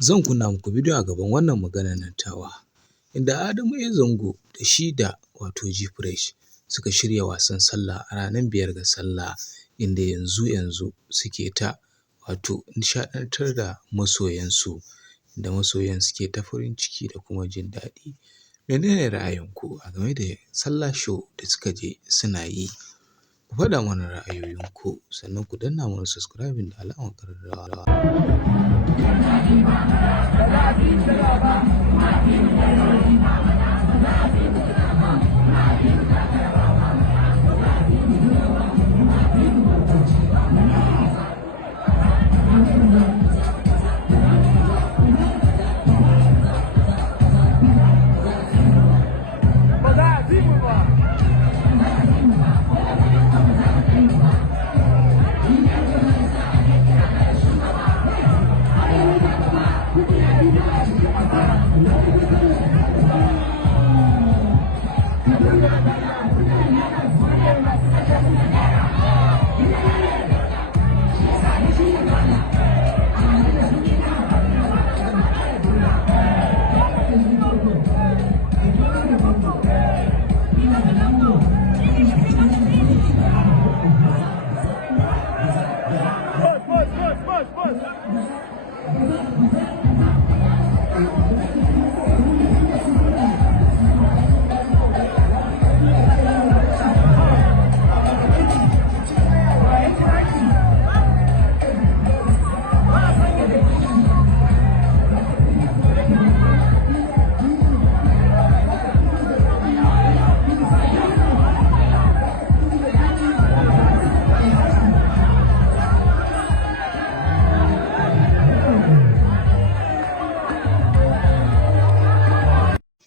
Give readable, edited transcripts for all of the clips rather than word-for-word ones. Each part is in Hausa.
Zan kunna muku bidiyo a gaban wannan maganar nan tawa, inda Adamu A Zango da shi da wato G-Fresh suka shirya wasan sallah a ranar 5 ga sallah, inda yanzu suke ta wato nishaɗantar da masoyansu, da masoyan suke ta farin ciki da kuma jin daɗi. Mene ne ra'ayinku a game da sallah show da suka je suna yi? Ku faɗa mana ra'ayoyinku, sannan ku danna mana subscribing da alamar ƙararrawa.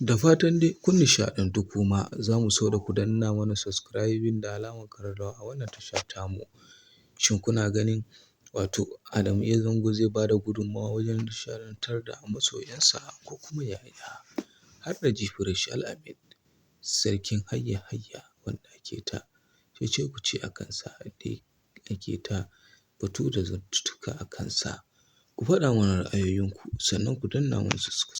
Da fatan dai kun nishaɗantu kuma za mu so da ku danna mana subscribing da alamar ƙararrawa a wannan tasha tamu. Shin kuna ganin wato Adamu A Zango zai ba da gudunmawa wajen nishaɗantar da masoyansa ko kuma yaya? Har da G-Fresh Al-Amin, sarkin hayya-hayya wanda ake ta cece-kuce a kansa, dai ake ta batu da zantuttuka a kansa. Ku faɗa mana ra'ayoyinku, sannan ku danna mana subscribe.